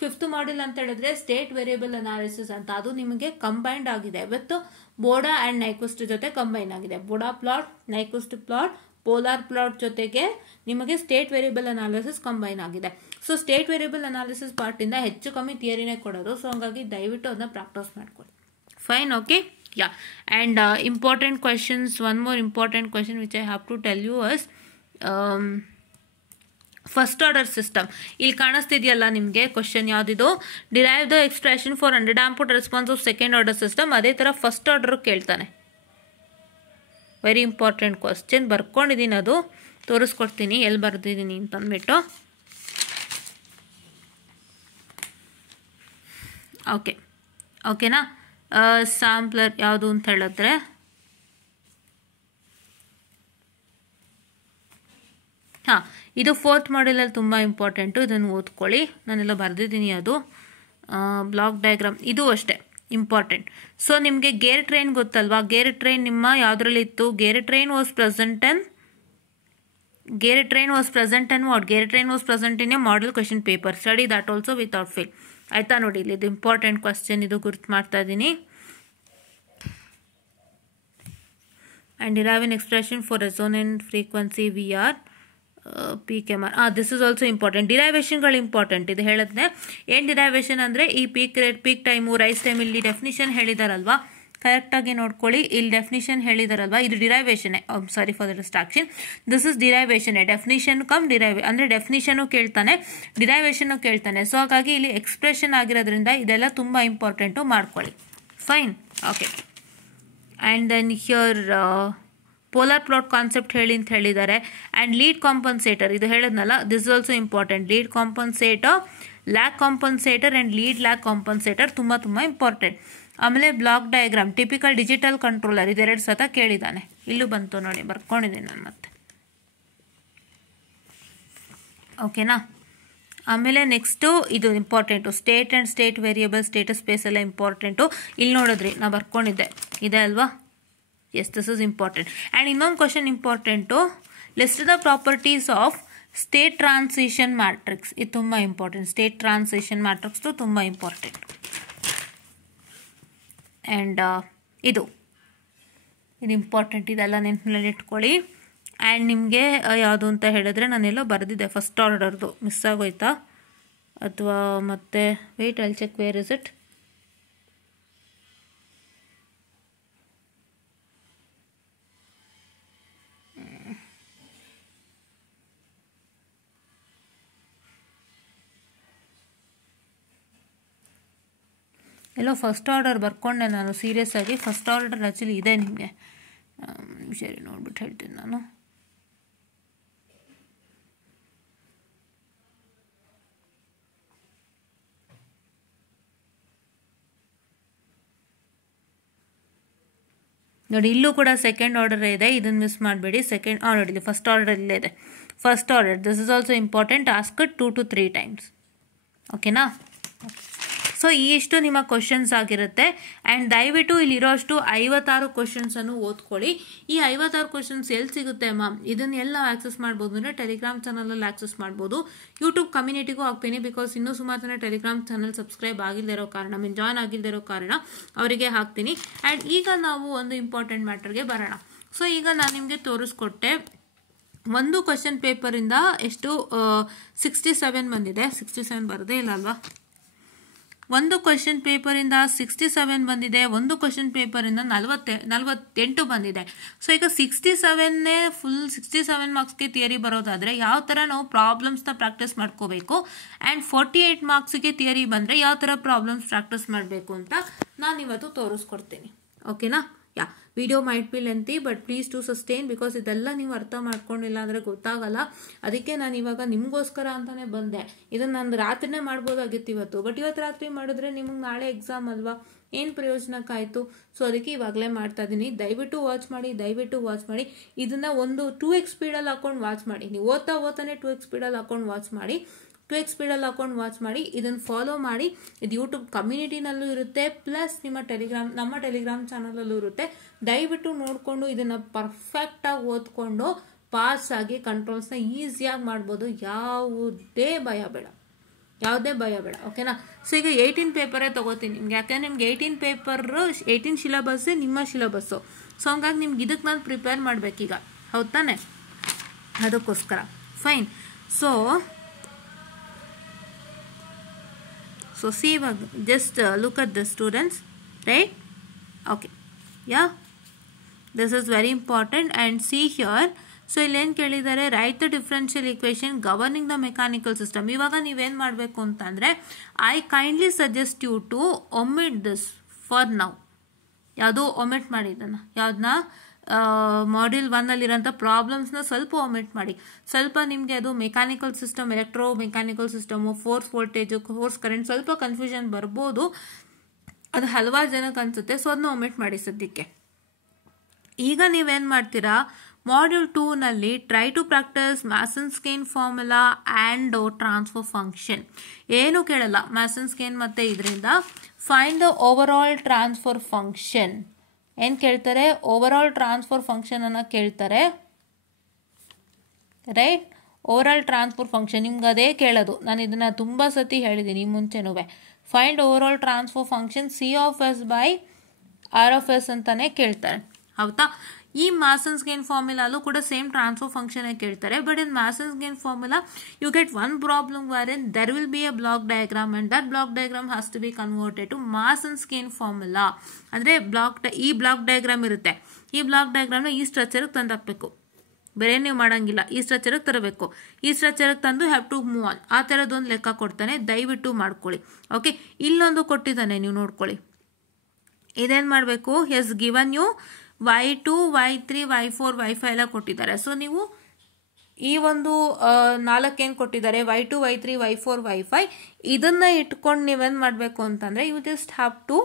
5th module ಅಂತ ಹೇಳಿದ್ರೆ ಸ್ಟೇಟ್ ವೇರಿಯಬಲ್ ಅನಾಲಿಸಿಸ್ ಅಂತ, ಅದು ನಿಮಗೆ ಕಂಬೈನ್ಡ್ ಆಗಿದೆ ವಿತ್ ಬೋಡಾ ಆ್ಯಂಡ್ ನೈಕ್ವಿಸ್ಟ್ ಜೊತೆ ಕಂಬೈನ್ ಆಗಿದೆ. Bode plot, Nyquist plot, polar plot ಜೊತೆಗೆ ನಿಮಗೆ ಸ್ಟೇಟ್ ವೇರಿಯಬಲ್ ಅನಾಲಿಸಿಸ್ ಕಂಬೈನ್ ಆಗಿದೆ. ಸೊ ಸ್ಟೇಟ್ ವೇರಿಯಬಲ್ ಅನಾಲಿಸಿಸ್ ಪಾರ್ಟಿಂದ ಹೆಚ್ಚು ಕಮ್ಮಿ ಥಿಯರಿನೇ ಕೊಡೋದು. ಸೊ ಹಂಗಾಗಿ ದಯವಿಟ್ಟು ಅದನ್ನ ಪ್ರಾಕ್ಟೀಸ್ ಮಾಡ್ಕೊಳ್ಳಿ. Fine, okay, yeah. And important questions, one more important question which I have to tell you as first order system. ಇಲ್ಲಿ ಕಾಣಿಸ್ತಿದೆಯಲ್ಲ ನಿಮಗೆ ಕ್ವಶನ್ ಯಾವುದಿದು, derive the expression for under damped response of second order system. ಅದೇ ಥರ first order ಕೇಳ್ತಾನೆ. Very important question, ಬರ್ಕೊಂಡಿದ್ದೀನಿ, ಅದು ತೋರಿಸ್ಕೊಡ್ತೀನಿ ಎಲ್ಲಿ ಬರ್ದಿದ್ದೀನಿ ಅಂತಂದ್ಬಿಟ್ಟು. ಓಕೆನಾ. ಸ್ಯಾಂಪ್ಲರ್ ಯಾವುದು ಅಂತ ಹೇಳಿದ್ರೆ, ಇದು 4th ಮಾಡ್ಯೂಲಲ್ಲಿ ತುಂಬ ಇಂಪಾರ್ಟೆಂಟು, ಇದನ್ನು ಓದ್ಕೊಳ್ಳಿ, ನಾನೆಲ್ಲ ಬರ್ದಿದ್ದೀನಿ. ಅದು ಬ್ಲಾಕ್ ಡಯಾಗ್ರಾಮ್, ಇದು ಅಷ್ಟೇ ಇಂಪಾರ್ಟೆಂಟ್. ಸೊ ನಿಮಗೆ ಗೇರ್ ಟ್ರೈನ್ ಗೊತ್ತಲ್ವಾ, ಗೇರ್ ಟ್ರೈನ್ ನಿಮ್ಮ ಯಾವುದ್ರಲ್ಲಿ ಇತ್ತು, gear train was present in what, gear train was present in a model question paper. Study that also without fail. ಆಯ್ತಾ, ನೋಡಿ ಇಲ್ಲಿ ಇದು ಇಂಪಾರ್ಟೆಂಟ್ ಕ್ವಶನ್, ಇದು ಗುರ್ತು ಮಾಡ್ತಾ ಇದ್ದೀನಿ. And derive an expression for resonant frequency VR, PQMR. This is also important. ಡಿರೈವೇಷನ್ಗಳು important. ಇದು ಹೇಳಿದ್ರೆ ಏನು ಡಿರೈವೇಷನ್ ಅಂದರೆ, ಈ peak rate, peak time, rise time, ಇಲ್ಲಿ ಡೆಫಿನಿಷನ್ ಹೇಳಿದಾರಲ್ವಾ, ಕರೆಕ್ಟಾಗಿ ನೋಡ್ಕೊಳ್ಳಿ. ಇಲ್ಲಿ ಡೆಫಿನಿಷನ್ ಹೇಳಿದಾರಲ್ವಾ, ಇದು derivation. Sorry for the distraction. This is derivation. Definition come ಅಂದರೆ ಡೆಫಿನಿಷನ್ ಕೇಳ್ತಾನೆ, ಡಿರೈವೇಷನ್ ಕೇಳ್ತಾನೆ. ಸೊ ಹಾಗಾಗಿ ಇಲ್ಲಿ ಎಕ್ಸ್ಪ್ರೆಷನ್ ಆಗಿರೋದ್ರಿಂದ ಇದೆಲ್ಲ ತುಂಬ ಇಂಪಾರ್ಟೆಂಟು, ಮಾಡ್ಕೊಳ್ಳಿ. Fine. Okay. And then here polar plot concept ಹೇಳಿ ಅಂತ ಹೇಳಿದ್ದಾರೆ. ಆ್ಯಂಡ್ ಲೀಡ್ ಕಾಂಪನ್ಸೇಟರ್ ಇದು ಹೇಳಿದ್ನಲ್ಲ, this is also important. Lead compensator, lag compensator and lead lag compensator ತುಂಬ ಇಂಪಾರ್ಟೆಂಟ್. ಆಮೇಲೆ block diagram, typical digital controller, ಇದೆರಡು ಸತ ಕೇಳಿದ್ದಾನೆ. ಇಲ್ಲೂ ಬಂತು ನೋಡಿ, ಬರ್ಕೊಂಡಿದ್ದೀನಿ ನಾನು ಮತ್ತೆ. ಓಕೆನಾ. ಆಮೇಲೆ ನೆಕ್ಸ್ಟು ಇದು important, state and state variable, status space ಎಲ್ಲ ಇಂಪಾರ್ಟೆಂಟು. ಇಲ್ಲಿ ನೋಡಿದ್ರಿ ನಾ ಬರ್ಕೊಂಡಿದ್ದೆ, ಇದೆ ಅಲ್ವಾ? Yes, this is important. And ಇನ್ನೊಂದು question important, list the properties of state transition matrix. ಇದು ತುಂಬ ಇಂಪಾರ್ಟೆಂಟ್. ಸ್ಟೇಟ್ ಟ್ರಾನ್ಸಿಷನ್ ಮ್ಯಾಟ್ರಿಕ್ಸ್ದು ತುಂಬ ಇಂಪಾರ್ಟೆಂಟ್. ಆ್ಯಂಡ್ ಇದು ಇಂಪಾರ್ಟೆಂಟ್, ಇದೆಲ್ಲ ನೆನಪಿನಲ್ಲಿ ಇಟ್ಕೊಳ್ಳಿ. ಆ್ಯಂಡ್ ನಿಮಗೆ ಯಾವುದು ಅಂತ ಹೇಳಿದ್ರೆ ನಾನೆಲ್ಲೋ ಬರೆದಿದ್ದೆ, ಫಸ್ಟ್ ಆರ್ಡರ್ದು ಮಿಸ್ ಆಗೋಯ್ತಾ ಅಥವಾ ಮತ್ತೆ wait, I'll check where is it. ಎಲ್ಲೋ ಫಸ್ಟ್ ಆರ್ಡರ್ ಬರ್ಕೊಂಡೆ ನಾನು, ಸೀರಿಯಸ್ ಆಗಿ. ಫಸ್ಟ್ ಆರ್ಡರ್ ಆ್ಯಕ್ಚುಲಿ ಇದೆ ನಿಮಗೆ, ಸರಿ ನೋಡ್ಬಿಟ್ಟು ಹೇಳ್ತೀನಿ ನಾನು. ನೋಡಿ, ಇಲ್ಲೂ ಕೂಡ ಸೆಕೆಂಡ್ ಆರ್ಡರ್ ಇದೆ, ಇದನ್ನು ಮಿಸ್ ಮಾಡಬೇಡಿ. ಸೆಕೆಂಡ್ ಆರ್ಡರ್ ಇದೆ, ಫಸ್ಟ್ ಆರ್ಡರ್ ಇಲ್ಲೇ ಇದೆ. First order, this is also important. Ask 2 to 3 times. ಓಕೆನಾ. ಸೊ ಇಷ್ಟು ನಿಮ್ಮ ಕ್ವಶನ್ಸ್ ಆಗಿರುತ್ತೆ. ಆ್ಯಂಡ್ ದಯವಿಟ್ಟು ಇಲ್ಲಿರೋಷ್ಟು 56 ಕ್ವಶನ್ಸನ್ನು ಓದ್ಕೊಳ್ಳಿ. ಈ 56 ಕ್ವಶನ್ಸ್ ಎಲ್ಲಿ ಸಿಗುತ್ತೆ ಮ್ಯಾಮ್? ಇದನ್ನೆಲ್ಲ ಆಕ್ಸೆಸ್ ಮಾಡ್ಬೋದು ಅಂದರೆ ಟೆಲಿಗ್ರಾಮ್ ಚಾನಲಲ್ಲಿ ಆಕ್ಸೆಸ್ ಮಾಡ್ಬೋದು. ಯೂಟ್ಯೂಬ್ ಕಮ್ಯುನಿಟಿಗೂ ಹಾಕ್ತೀನಿ, ಬಿಕಾಸ್ ಇನ್ನೂ ಸುಮಾರು ಜನ ಟೆಲಿಗ್ರಾಮ್ ಚಾನಲ್ ಸಬ್ಸ್ಕ್ರೈಬ್ ಆಗಿಲ್ಲದಿರೋ ಕಾರಣ, ಜಾಯ್ನ್ ಆಗಿಲ್ಲದಿರೋ ಕಾರಣ ಅವರಿಗೆ ಹಾಕ್ತೀನಿ. ಆ್ಯಂಡ್ ಈಗ ನಾವು ಒಂದು ಇಂಪಾರ್ಟೆಂಟ್ ಮ್ಯಾಟರ್ಗೆ ಬರೋಣ. ಸೊ ಈಗ ನಾನು ನಿಮಗೆ ತೋರಿಸ್ಕೊಟ್ಟೆ, ಒಂದು ಕ್ವಶನ್ ಪೇಪರಿಂದ ಎಷ್ಟು 67 ಬಂದಿದೆ. 67 ಬರದೇ ಇಲ್ಲ ಅಲ್ವಾ? ಒಂದು ಕ್ವಶನ್ ಪೇಪರಿಂದ 67 ಬಂದಿದೆ, ಒಂದು ಕ್ವಶನ್ ಪೇಪರಿಂದ 48 ಬಂದಿದೆ. ಸೊ ಈಗ 67ನೇ ಫುಲ್ 67 ಮಾರ್ಕ್ಸ್ಗೆ ಥಿಯರಿ ಬರೋದಾದರೆ ಯಾವ ಥರ ನಾವು ಪ್ರಾಬ್ಲಮ್ಸ್ನ ಪ್ರಾಕ್ಟೀಸ್ ಮಾಡ್ಕೋಬೇಕು, ಆ್ಯಂಡ್ 48 ಮಾರ್ಕ್ಸಿಗೆ ಥಿಯರಿ ಬಂದರೆ ಯಾವ ಥರ ಪ್ರಾಬ್ಲಮ್ಸ್ ಪ್ರಾಕ್ಟೀಸ್ ಮಾಡಬೇಕು ಅಂತ ನಾನು ಇವತ್ತು ತೋರಿಸ್ಕೊಡ್ತೀನಿ. ಓಕೆನಾ. Video might be lengthy, but please to sustain, because ಇದೆಲ್ಲ ನೀವು ಅರ್ಥ ಮಾಡ್ಕೊಂಡಿಲ್ಲ ಅಂದರೆ ಗೊತ್ತಾಗಲ್ಲ. ಅದಕ್ಕೆ ನಾನು ಇವಾಗ ನಿಮಗೋಸ್ಕರ ಅಂತಲೇ ಬಂದೆ. ಇದನ್ನು ನಾನು ರಾತ್ರಿನೇ ಮಾಡ್ಬೋದಾಗಿತ್ತು ಇವತ್ತು, ಬಟ್ ಇವತ್ತು ರಾತ್ರಿ ಮಾಡಿದ್ರೆ ನಿಮಗೆ ನಾಳೆ ಎಕ್ಸಾಮ್ ಅಲ್ವಾ, ಏನು ಪ್ರಯೋಜನಕ್ಕಾಯಿತು? ಸೊ ಅದಕ್ಕೆ ಇವಾಗಲೇ ಮಾಡ್ತಾ ಇದ್ದೀನಿ. ದಯವಿಟ್ಟು ವಾಚ್ ಮಾಡಿ. ಇದನ್ನು ಒಂದು 2x ಸ್ಪೀಡಲ್ಲಿ ಹಾಕೊಂಡು ವಾಚ್ ಮಾಡಿ. ನೀವು ಓದ್ತಾನೆ 2x ಸ್ಪೀಡಲ್ಲಿ ಹಾಕೊಂಡು ವಾಚ್ ಮಾಡಿ. 2x ಸ್ಪೀಡಲ್ಲಿ ಹಾಕೊಂಡು ವಾಚ್ ಮಾಡಿ. ಇದನ್ನು ಫಾಲೋ ಮಾಡಿ. ಇದು ಯೂಟ್ಯೂಬ್ ಕಮ್ಯುನಿಟಿನಲ್ಲೂ ಇರುತ್ತೆ, ಪ್ಲಸ್ ನಮ್ಮ ಟೆಲಿಗ್ರಾಮ್ ಚಾನಲಲ್ಲೂ ಇರುತ್ತೆ. ದಯವಿಟ್ಟು ನೋಡಿಕೊಂಡು ಇದನ್ನು ಪರ್ಫೆಕ್ಟಾಗಿ ಓದ್ಕೊಂಡು ಪಾಸ್ ಆಗಿ ಕಂಟ್ರೋಲ್ಸ್ನ ಈಸಿಯಾಗಿ ಮಾಡ್ಬೋದು. ಯಾವುದೇ ಭಯ ಬೇಡ. ಓಕೆನಾ. ಸೊ ಈಗ 18 ಪೇಪರೇ ತೊಗೋತೀನಿ ನಿಮ್ಗೆ, ಯಾಕೆಂದ್ರೆ ನಿಮ್ಗೆ 18 ಪೇಪರು 18 ಸಿಲೆಬಸ್ಸೇ ನಿಮ್ಮ ಸಿಲೆಬಸ್ಸು. ಸೊ ಹಂಗಾಗಿ ನಿಮ್ಗೆ ಇದಕ್ಕೆ ನಾನು ಪ್ರಿಪೇರ್ ಮಾಡಬೇಕೀಗ, ಹೌದು ತಾನೆ? ಅದಕ್ಕೋಸ್ಕರ. Fine. So see, just look at the students, right? Okay, yeah, this is very important. And see here, so ಇಲ್ಲಿ ಏನು ಕೇಳಿದ್ದಾರೆ, write the differential equation governing the mechanical system. ಇವಾಗ ನೀವೇನು ಮಾಡಬೇಕು ಅಂತಂದರೆ, I kindly suggest you to omit this for now. ಯಾವುದೋ omit ಮಾಡಿ, ಇದನ್ನು ಯಾವುದನ್ನ ಮಾಡ್ಯೂಲ್ 1ಅಲ್ಲಿರೋಂಥ ಪ್ರಾಬ್ಲಮ್ಸ್ನ ಸ್ವಲ್ಪ ಒಮಿಟ್ ಮಾಡಿ. ಸ್ವಲ್ಪ ನಿಮಗೆ ಅದು mechanical system, electro mechanical system, force voltage, force current, ಸ್ವಲ್ಪ ಕನ್ಫ್ಯೂಷನ್ ಬರ್ಬೋದು. ಅದು ಹಲವಾರು ಜನಕ್ಕೆ ಅನಿಸುತ್ತೆ. ಸೊ ಅದನ್ನ ಒಮಿಟ್ ಮಾಡಿ ಸದ್ಯಕ್ಕೆ. ಈಗ ನೀವೇನು ಮಾಡ್ತೀರಾ, ಮಾಡ್ಯೂಲ್ 2ನಲ್ಲಿ try to practice Mason's gain formula and transfer function. ಏನು ಕೇಳಲ್ಲ, ಮ್ಯಾಸನ್-ಸ್ಕೇನ್ ಮತ್ತು ಇದರಿಂದ find the overall transfer function. ಏನು ಕೇಳ್ತಾರೆ? ಓವರ್ ಆಲ್ ಟ್ರಾನ್ಸ್ಫರ್ ಫಂಕ್ಷನನ್ನು ಕೇಳ್ತಾರೆ, right? Overall transfer function ನಿಮ್ಗೆ ಅದೇ ಕೇಳೋದು. ನಾನು ಇದನ್ನು ತುಂಬ ಸತಿ ಹೇಳಿದ್ದೀನಿ ಮುಂಚೆನೂ. Find overall transfer function C of S by R of S ಅಂತಲೇ ಕೇಳ್ತಾರೆ, ಹೌದಾ? ಈ ಮ್ಯಾಸನ್ಸ್ ಗೇನ್ ಫಾರ್ಮುಲಾಲು ಕೂಡ ಸೇಮ್ ಟ್ರಾನ್ಸ್ಫರ್ ಫಂಕ್ಷನ್ ಕೇಳ್ತಾರೆ. But in Mason's gain formula you get one problem wherein there will be a block diagram and that block diagram has to be converted to Mason's gain formula. ಅಂದ್ರೆ ಈ block diagram ಇರುತ್ತೆ, ಈ block ಡಯಾಗ್ರಾಮ್ನ ಈ ಸ್ಟ್ರಕ್ಚರ್ಗೆ ತಂದು ಹಾಕಬೇಕು, ಬೇರೆ ನೀವು ಮಾಡಂಗಿಲ್ಲ, ಈ ಸ್ಟ್ರಕ್ಚರ್ಗೆ ತರಬೇಕು, ಈ ಸ್ಟ್ರಕ್ಚರ್ಗೆ ತಂದು ಹ್ಯಾವ್ ಟು ಮೂವ್ ಆನ್, ಆ ಥರದ್ದೊಂದು ಲೆಕ್ಕ ಕೊಡ್ತಾನೆ, ದಯವಿಟ್ಟು ಮಾಡ್ಕೊಳ್ಳಿ. ಓಕೆ, ಇಲ್ಲೊಂದು ಕೊಟ್ಟಿದ್ದಾನೆ, ನೀವು ನೋಡ್ಕೊಳ್ಳಿ. ಇದೇನು ಮಾಡಬೇಕು, ಹೆಸ್ given you y2 y3 y4 y5 ಎಲ್ಲ ಕೊಟ್ಟಿದ್ದಾರೆ. ಸೊ ನೀವು ಈ ಒಂದು 4 ಏನು ಕೊಟ್ಟಿದ್ದಾರೆ, y2 y3 y4 y5, ಇದನ್ನ ಇಟ್ಕೊಂಡು ನೀವೇನು ಮಾಡಬೇಕು ಅಂತಂದರೆ you just have to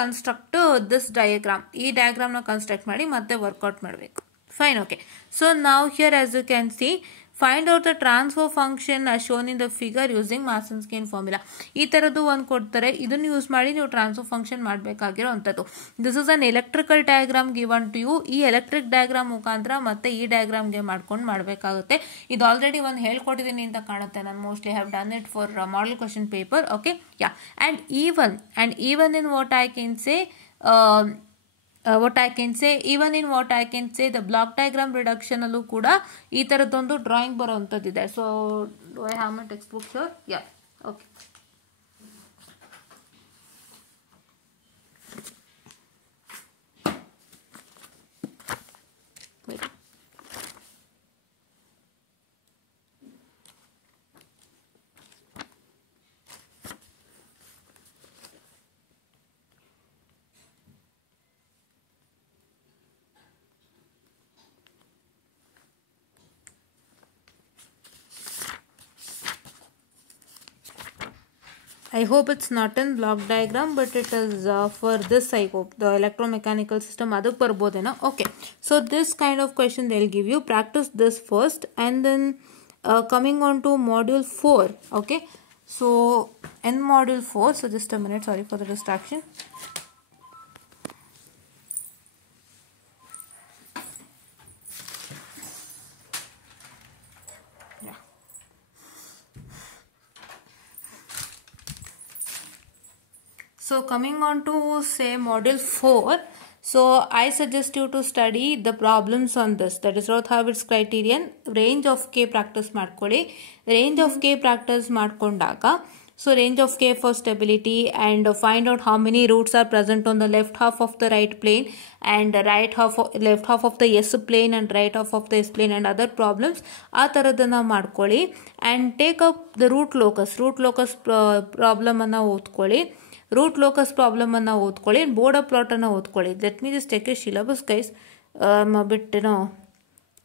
construct this diagram. ಈ ಡಯಾಗ್ರಾಮ್ನ ಕನ್ಸ್ಟ್ರಕ್ಟ್ ಮಾಡಿ ಮತ್ತೆ ವರ್ಕೌಟ್ ಮಾಡಬೇಕು. Fine, okay. So now here as you can see, find out the transfer function as shown in the figure using Mason's gain formula. ಈ ಥರದ್ದು ಒಂದು ಕೊಡ್ತಾರೆ, ಇದನ್ನು ಯೂಸ್ ಮಾಡಿ ನೀವು ಟ್ರಾನ್ಸ್ಫರ್ ಫಂಕ್ಷನ್ ಮಾಡಬೇಕಾಗಿರೋ ಅಂಥದ್ದು. This is an electrical diagram given to you. ಈ ಎಲೆಕ್ಟ್ರಿಕ್ ಡಯಾಗ್ರಾಮ್ ಮುಖಾಂತರ ಮತ್ತೆ ಈ ಡಯಾಗ್ರಾಮ್ಗೆ ಮಾಡ್ಕೊಂಡು ಮಾಡಬೇಕಾಗುತ್ತೆ. ಇದು ಆಲ್ರೆಡಿ ಒಂದು ಹೇಳ್ಕೊಟ್ಟಿದ್ದೀನಿ ಅಂತ ಕಾಣುತ್ತೆ, ನಾನು mostly have done it for model question paper. Okay, yeah, and even in what I can say even in what I can say the block diagram reduction ಅಲ್ಲೂ ಕೂಡ ಈ ಥರದ್ದೊಂದು ಡ್ರಾಯಿಂಗ್ ಬರೋವಂಥದ್ದಿದೆ. So do I have my textbook here? Yeah, okay. Wait. I hope it's not in block diagram, but it is for this, I hope, the electromechanical system aduk barbodena. Okay, so this kind of question they'll give you. Practice this first and then coming on to module 4. Okay, so in module 4, so just a minute, sorry for the distraction. So coming on to say module 4, so I suggest you to study the problems on this, that is Roth-Havertz criterion. Range of k practice ಮಾಡ್ಕೊಳ್ಳಿ. Range of k practice ಮಾಡ್ಕೊಂಡಾಗ, so range of k for stability and find out how many roots are present on the left half of the right plane and left half of the S plane and right half of the S plane and other problems. ಆ ಥರದನ್ನು ಮಾಡ್ಕೊಳ್ಳಿ. and take up the root locus problem ಅನ್ನು ಓದ್ಕೊಳ್ಳಿ. Root locus problem ಅನ್ನು ಓದ್ಕೊಳ್ಳಿ, border plot ಅನ್ನು ಓದ್ಕೊಳ್ಳಿ. Let me just take a syllabus guys, bit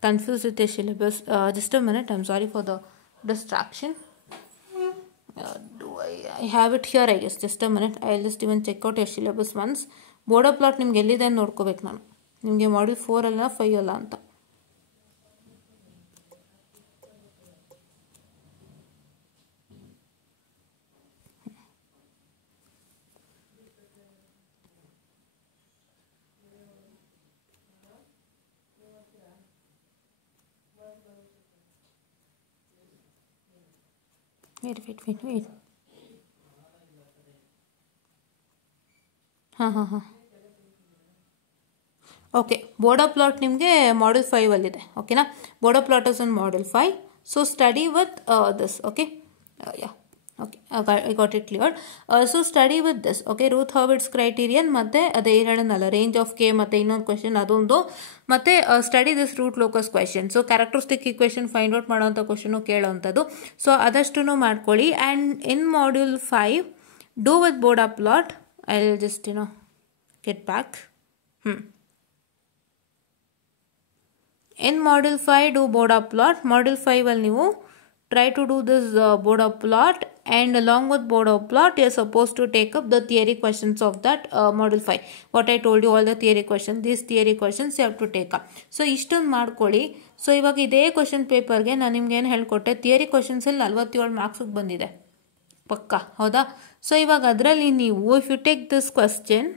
confuse with a syllabus. Just a minute, I am sorry for the distraction. I have it here, I guess. Just a minute, I will just even check out your syllabus once. Border plot ನಿಮ್ಗೆ ಎಲ್ಲಿದೆ ಅಂತ ನೋಡ್ಕೋಬೇಕು ನಾನು, ನಿಮಗೆ module 4 ಅಲ್ಲ 5 ಅಲ್ಲ ಅಂತ. Wait. ಹಾಂ ಓಕೆ, ಬೋರ್ಡರ್ ಪ್ಲಾಟ್ ನಿಮಗೆ ಮಾಡ್ಯೂಲ್ 5 ಅಲ್ಲಿದೆ. ಓಕೆನಾ, border plot is in module 5. So study with this. Okay, yeah, okay, I got it cleared. So study with this. Okay, Routh Hurwitz criterion ಮತ್ತು ಅದೇ ಹೇಳೋಣಲ್ಲ, ರೇಂಜ್ ಆಫ್ ಕೆ ಮತ್ತು ಇನ್ನೊಂದು question ಅದೊಂದು, ಮತ್ತು study this root locus question. So characteristic equation find out ಮಾಡೋವಂಥ question ಕೇಳೋವಂಥದ್ದು. So ಅದಷ್ಟು ಮಾಡ್ಕೊಳ್ಳಿ. And in module 5 do with border plot. I will just get back. In module 5 do border plot. Module 5 ಅಲ್ಲಿ ನೀವು try to do this border plot, and along with border plot you are supposed to take up the theory questions of that module 5. What I told you, all the theory questions, these theory questions you have to take up. So ಇಷ್ಟೊಂದು ಮಾಡ್ಕೊಳ್ಳಿ. So ಇವಾಗ ಇದೇ question ಪೇಪರ್ಗೆ ನಾನು ನಿಮ್ಗೆ ಏನು ಹೇಳ್ಕೊಟ್ಟೆ, theory ಕ್ವಶನ್ಸಲ್ಲಿ 47 ಮಾರ್ಕ್ಸಿಗೆ ಬಂದಿದೆ ಪಕ್ಕಾ, ಹೌದಾ? ಸೊ ಇವಾಗ ಅದರಲ್ಲಿ ನೀವು if you take this question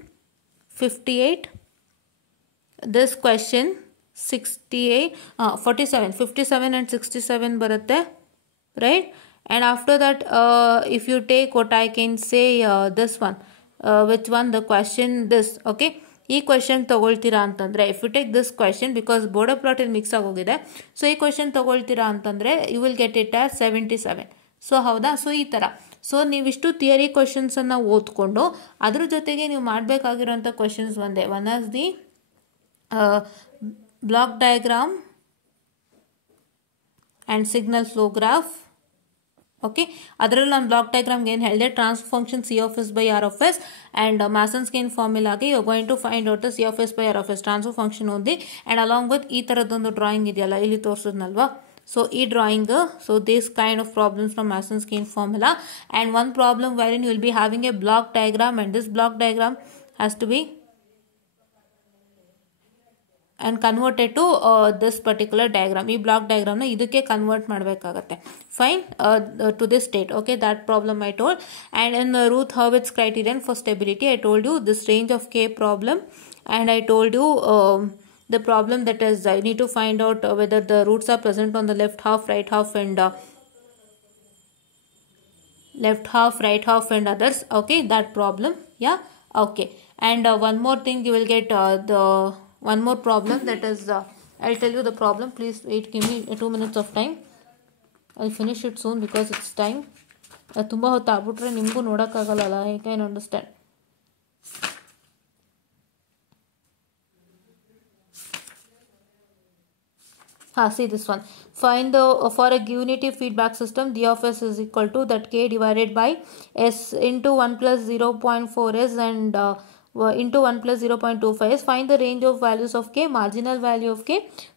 58, this question 68, 47, 57 and 67 ಬರುತ್ತೆ, right? And after that if you take what I can say this one, which one, the question this, okay, ಈ ಕ್ವೆಶನ್ ತೊಗೊಳ್ತೀರಾ ಅಂತಂದರೆ, if you take this question because border plot ಇಲ್ಲಿ mix ಆಗೋಗಿದೆ, so ಈ question ತೊಗೊಳ್ತೀರಾ ಅಂತಂದರೆ you will get it as 77. So ಹೌದಾ? So ಈ ಥರ. ಸೊ ನೀವಿಷ್ಟು ಥಿಯರಿ ಕ್ವೆಶನ್ಸನ್ನು ಓದ್ಕೊಂಡು ಅದ್ರ ಜೊತೆಗೆ ನೀವು ಮಾಡಬೇಕಾಗಿರೋಂಥ ಕ್ವೆಶನ್ಸ್ ಒಂದೇ. One as the block diagram and signal flow graph. Okay, ಅದರಲ್ಲಿ ನಾನು ಬ್ಲಾಕ್ ಡಯಾಗ್ರಾಮ್ಗೆ ಏನು ಹೇಳಿದೆ, transfer function C of S by R of S and Mason's gain ಫಾರ್ಮುಲಾಗೆ you going to find out the C of S by R of S transfer function ಓದಿ and along with ಈ ಥರದ್ದೊಂದು drawing ಇದೆಯಲ್ಲ ಇಲ್ಲಿ ತೋರಿಸಿದ್ನಲ್ವಾ, so ಈ drawing, so this kind of problems from ಮಾಸನ್ಸ್ gain formula and one problem wherein you will be having a block diagram and this block diagram has to be and converted to this particular diagram. ಈ block ಡಯಾಗ್ರಾಮ್ನ ಇದಕ್ಕೆ convert ಮಾಡಬೇಕಾಗತ್ತೆ. Fine, to this state. Okay, that problem I told. And in Ruth Hurwitz's criterion for stability, I told you this range of K problem, and I told you the problem that is I need to find out whether the roots are present on the left half, right half, and left half, right half, and others. Okay, that problem. Yeah. Okay, and one more thing, you will get the one more problem, that is I'll tell you the problem. Please wait, give me 2 minutes of time. I'll finish it soon because it's time. ತುಂಬ ಹೊತ್ತು ಆಗ್ಬಿಟ್ರೆ ನಿಮಗೂ ನೋಡೋಕ್ಕಾಗಲ್ಲ. I can understand. See this one. Find the for a unity feedback system, d of s is equal to that k divided by s into 1 plus 0.4s and into 1 plus 0.25s. Find the range of values of k, marginal value of k,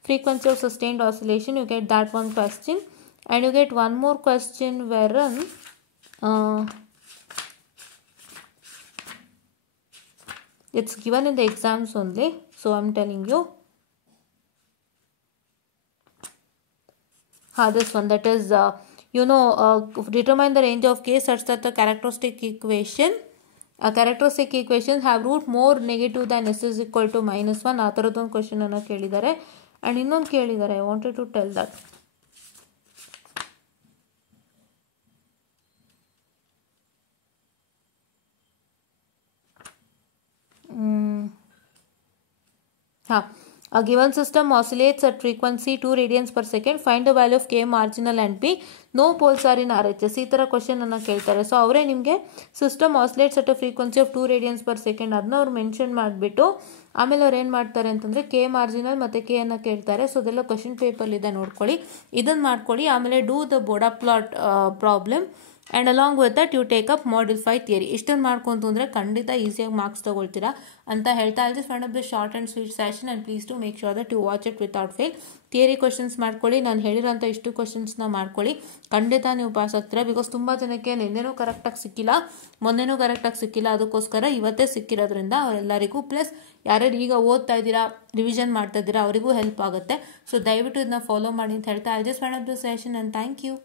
frequency of sustained oscillation. You get that one question, and you get one more question wherein it's given in the exams only, so I'm telling you. This one, that is determine the range of k such that the characteristic equations have root more negative than s is equal to -1. ಆ ಥರದ್ದೊಂದು question ಅನ್ನು ಕೇಳಿದ್ದಾರೆ. And ಇನ್ನೊಂದು ಕೇಳಿದ್ದಾರೆ, I wanted to tell that. A given system oscillates at frequency 2 radians per second. Find the value of k marginal and p. No poles are in RHS. ಈ ಥರ question ಅನ್ನು ಕೇಳ್ತಾರೆ. So ಅವರೇ ನಿಮಗೆ system oscillates at a frequency of 2 radians per second ಅದನ್ನ ಅವ್ರು mention ಮಾಡಿಬಿಟ್ಟು ಆಮೇಲೆ ಅವ್ರು ಏನು ಮಾಡ್ತಾರೆ ಅಂತಂದರೆ ಕೆ ಮಾರ್ಜಿನಲ್ ಮತ್ತು ಕೆ ಅನ್ನು ಕೇಳ್ತಾರೆ. ಸೊ ಅದೆಲ್ಲ ಕ್ವಶನ್ ಪೇಪರ್ ಇದೆ, ನೋಡ್ಕೊಳ್ಳಿ, ಇದನ್ನು ಮಾಡ್ಕೊಳ್ಳಿ. ಆಮೇಲೆ do the border plot problem and along with that you take up module 5 theory. ಇಷ್ಟನ್ನು ಮಾಡ್ಕೊಂತು ಅಂದರೆ ಖಂಡಿತ ಈಸಿಯಾಗಿ ಮಾರ್ಕ್ಸ್ ತೊಗೊಳ್ತೀರಾ ಅಂತ ಹೇಳ್ತಾ I just want of the short and sweet session and please to make sure that you watch it without fail. Theory questions ಮಾಡ್ಕೊಳ್ಳಿ, ನಾನು ಹೇಳಿರೋಂಥ ಇಷ್ಟು ಕ್ವಶನ್ಸ್ನ ಮಾಡ್ಕೊಳ್ಳಿ, ಖಂಡಿತ ನೀವು ಪಾಸ್ ಆಗ್ತೀರಾ. ಬಿಕಾಸ್ ತುಂಬ ಜನಕ್ಕೆ ನಿನ್ನೆನೂ ಕರೆಕ್ಟಾಗಿ ಸಿಕ್ಕಿಲ್ಲ, ಮೊನ್ನೆನೂ ಕರೆಕ್ಟಾಗಿ ಸಿಕ್ಕಿಲ್ಲ, ಅದಕ್ಕೋಸ್ಕರ ಇವತ್ತೇ ಸಿಕ್ಕಿರೋದ್ರಿಂದ ಅವರೆಲ್ಲರಿಗೂ, ಪ್ಲಸ್ ಯಾರ್ಯಾರು ಈಗ ಓದ್ತಾ ಇದ್ದೀರಾ, ರಿವಿಷನ್ ಮಾಡ್ತಾ ಇದ್ದೀರಾ, ಅವರಿಗೂ ಹೆಲ್ಪ್ ಆಗುತ್ತೆ. ಸೊ ದಯವಿಟ್ಟು ಇದನ್ನ ಫಾಲೋ ಮಾಡಿ ಅಂತ ಹೇಳ್ತಾ I just want of the session and thank you.